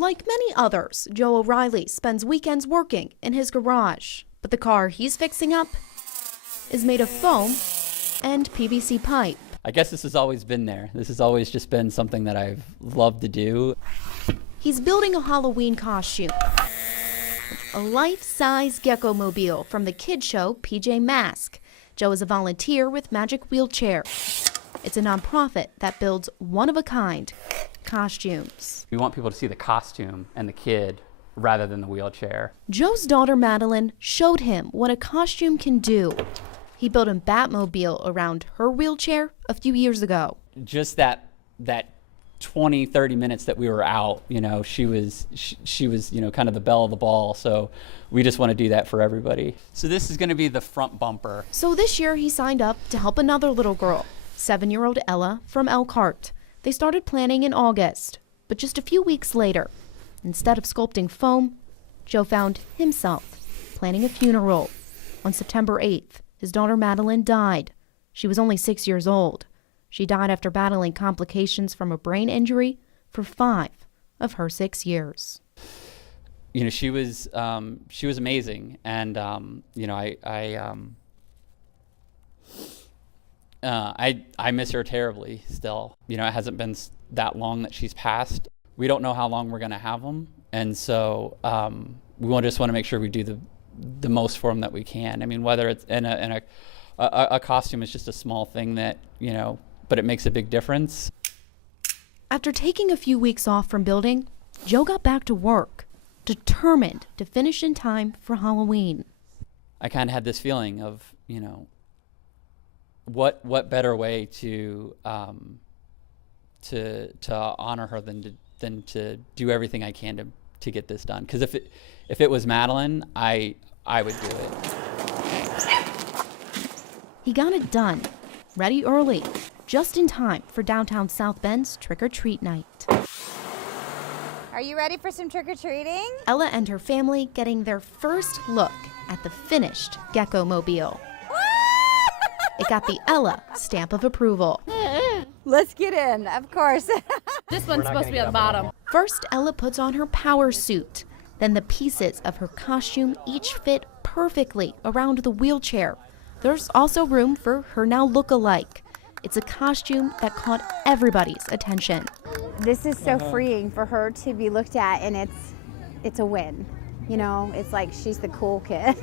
Like many others, Joe O'Reilly spends weekends working in his garage. But the car he's fixing up is made of foam and PVC pipe. I guess this has always been there. This has always just been something that I've loved to do. He's building a Halloween costume. A life-size Gecko-mobile from the kid show PJ Masks. Joe is a volunteer with Magic Wheelchair. It's a nonprofit that builds one-of-a-kind costumes. We want people to see the costume and the kid rather than the wheelchair. Joe's daughter Madeline showed him what a costume can do. He built a Batmobile around her wheelchair a few years ago. Just that 20, 30 minutes that we were out, she was, kind of the belle of the ball. So we just want to do that for everybody. So this is going to be the front bumper. So this year he signed up to help another little girl, 7-year-old Ella from Elkhart. They started planning in August, but just a few weeks later, instead of sculpting foam, Joe found himself planning a funeral. On September 8th, his daughter Madeline died. She was only 6 years old. She died after battling complications from a brain injury for 5 of her 6 years. She was amazing, and I miss her terribly still. It hasn't been that long that she's passed. We don't know how long we're going to have them, and so we just want to make sure we do the most for them that we can. I mean, whether it's in a costume is just a small thing that, but it makes a big difference. After taking a few weeks off from building, Joe got back to work, determined to finish in time for Halloween. I kind of had this feeling of, what better way to honor her than to do everything I can to get this done. Because if it was Madeline, I would do it. He got it done, ready early, just in time for downtown South Bend's trick-or-treat night. Are you ready for some trick-or-treating? Ella and her family getting their first look at the finished Gecko-mobile. It got the Ella stamp of approval. Let's get in, of course. This one's supposed to be on the bottom. First, Ella puts on her power suit. Then the pieces of her costume each fit perfectly around the wheelchair. There's also room for her now look-alike. It's a costume that caught everybody's attention. This is so freeing for her to be looked at, and it's a win. It's like she's the cool kid.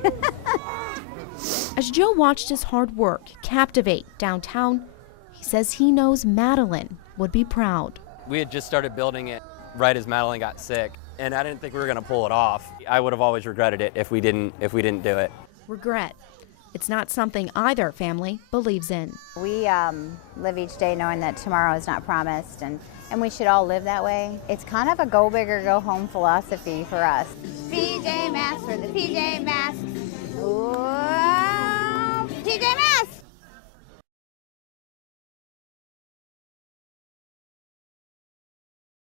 As Joe watched his hard work captivate downtown, he says he knows Madeline would be proud. We had just started building it right as Madeline got sick, and I didn't think we were going to pull it off. I would have always regretted it if we didn't do it. Regret. It's not something either family believes in. We live each day knowing that tomorrow is not promised, and we should all live that way. It's kind of a go big or go home philosophy for us. PJ Masks for the PJ Masks.